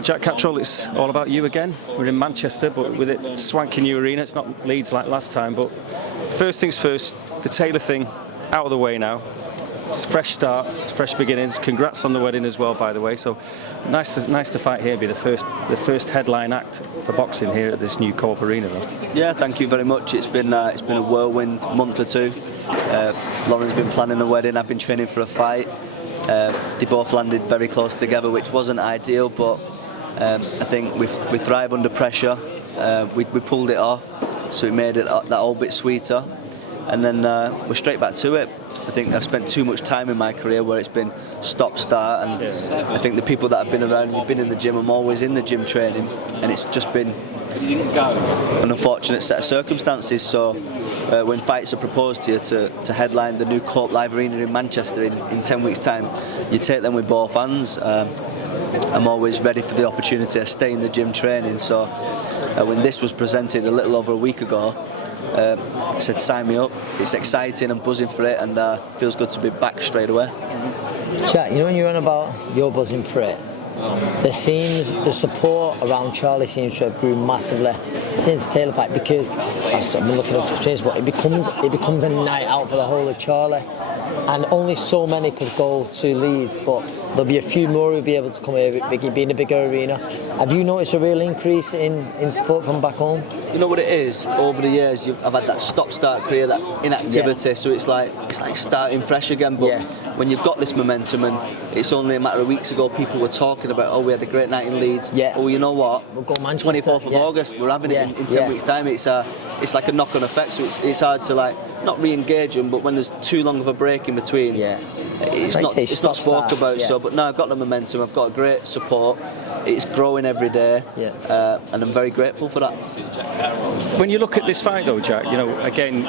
Well, Jack Catterall, it's all about you again. We're in Manchester, but with it swanky new arena. It's not Leeds like last time, but first things first, the Taylor thing out of the way now. It's fresh starts, fresh beginnings. Congrats on the wedding as well, by the way. So nice to fight here, be the first headline act for boxing here at this new Co-op Arena, though. Yeah, thank you very much. It's been a whirlwind month or two. Lauren's been planning a wedding. I've been training for a fight. They both landed very close together, which wasn't ideal, but I think we thrive under pressure. We pulled it off, so it made it that whole bit sweeter. And then we're straight back to it. I think I've spent too much time in my career where it's been stop-start, and I think the people that have been around, who've been in the gym, I'm always in the gym training, and it's just been an unfortunate set of circumstances. So when fights are proposed to you to headline the new Co-op Live Arena in Manchester in 10 weeks' time, you take them with both hands. I'm always ready for the opportunity. I stay in the gym training, so when this was presented a little over a week ago, I said sign me up. It's exciting, I'm buzzing for it, and feels good to be back straight away. Jack, you know when you're on about you're buzzing for it, the support around Charlie seems to have grew massively since the Taylor fight, because I've been looking at experience, but it becomes a night out for the whole of Charlie, and only so many could go to Leeds, but there'll be a few more who'll be able to come here, being a bigger arena. Have you noticed a real increase in support from back home? You know what it is? Over the years, I've had that stop-start career, that inactivity. So it's like starting fresh again. But when you've got this momentum, and it's only a matter of weeks ago, people were talking about, oh, we had a great night in Leeds. Yeah. Oh, you know what? We'll go Manchester. 24th of August, we're having it in 10 weeks' time. It's like a knock-on effect. So it's hard to not re-engage them, but when there's too long of a break in between, it's not spoke about. So, but no, I've got the momentum. I've got great support. It's growing every day, and I'm very grateful for that. When you look at this fight, though, Jack, you know, again,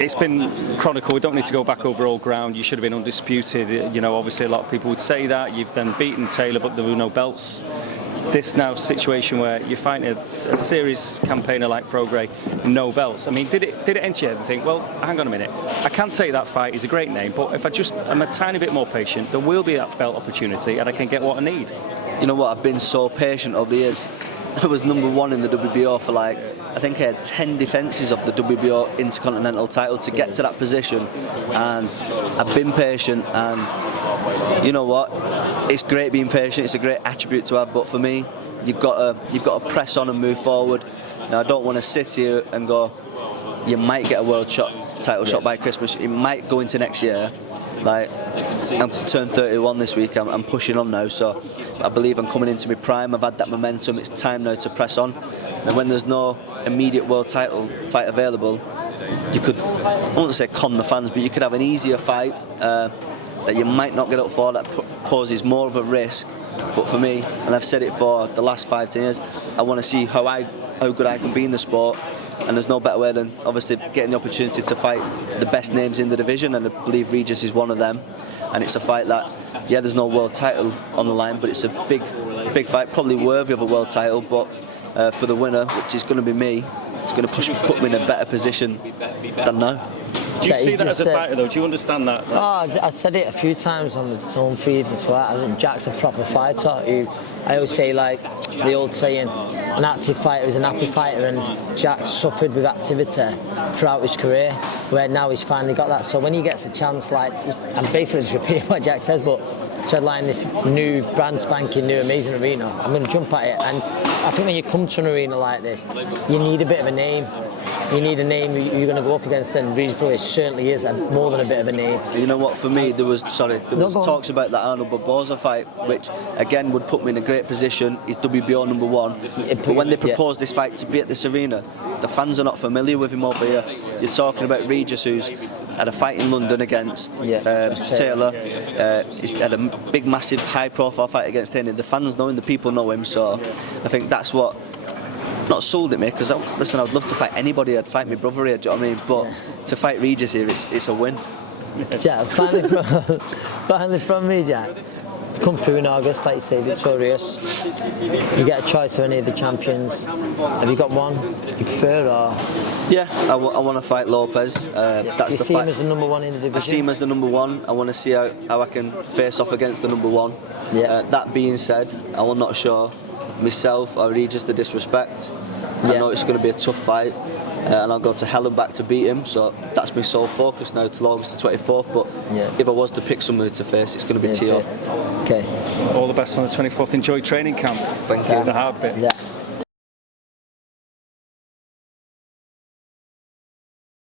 it's been chronicled. We don't need to go back over old ground. You should have been undisputed. You know, obviously, a lot of people would say that. You've then beaten Taylor, but there were no belts. This now situation where you're fighting a serious campaigner like Prograis, no belts. I mean, did it enter your head and think, well, hang on a minute, I can take that fight, he's a great name, but if I'm a tiny bit more patient, there will be that belt opportunity and I can get what I need. You know what, I've been so patient over the years. I was #1 in the WBO for I think I had 10 defences of the WBO Intercontinental title to get to that position, and I've been patient, and you know what, it's great being patient, it's a great attribute to have, but for me, you've got to press on and move forward. Now, I don't want to sit here and go, you might get a world title shot by Christmas, it might go into next year. I'm turned 31 this week, I'm pushing on now, so I believe I'm coming into my prime. I've had that momentum, it's time now to press on, and when there's no immediate world title fight available, you could, I won't want to say con the fans, but you could have an easier fight that you might not get up for, that poses more of a risk. But for me, and I've said it for the last 5-10 years, I want to see how good I can be in the sport, and there's no better way than obviously getting the opportunity to fight the best names in the division, and I believe Regis is one of them. And it's a fight that, there's no world title on the line, but it's a big fight, probably worthy of a world title, but for the winner, which is going to be me, it's going to put me in a better position than now. Do you see that as a fighter, though? Do you understand that? Oh, I said it a few times on the home feed and so that. I think Jack's a proper fighter. I always say, the old saying, an active fighter is an happy fighter, and Jack suffered with activity throughout his career, where now he's finally got that. So when he gets a chance, I'm basically just repeating what Jack says, but to headline this new, brand spanking new, amazing arena, I'm going to jump at it. And I think when you come to an arena like this, you need a bit of a name. You need a name you're going to go up against, and Regis Prograis certainly is more than a bit of a name. You know what, for me, there was talks about that Arnold Barboza fight, which again would put me in a great position. He's WBO #1. But when they proposed this fight to be at this arena, the fans are not familiar with him over here. You're talking about Regis, who's had a fight in London against Taylor. He's had a big, massive, high-profile fight against Haney. The fans know him, the people know him, so I think that's what not sold at me, because listen, I'd love to fight anybody. I'd fight my brother here, do you know what I mean? But to fight Regis here, it's a win. Jack, finally from me, Jack. Come through in August, like you say, victorious. You get a choice of any of the champions. Have you got one you prefer, or? Yeah, I want to fight Lopez. That's you see him as the #1 in the division? I see him as the #1. I want to see how I can face off against the #1. Yeah. That being said, I'm not sure myself or Regis the disrespect. I know it's going to be a tough fight, and I'll go to hell and back to beat him. So that's my sole focus now till August the 24th. But if I was to pick somebody to face, it's going to be T.O. Okay. All the best on the 24th. Enjoy training camp. Thank you. The hard bit. Yeah.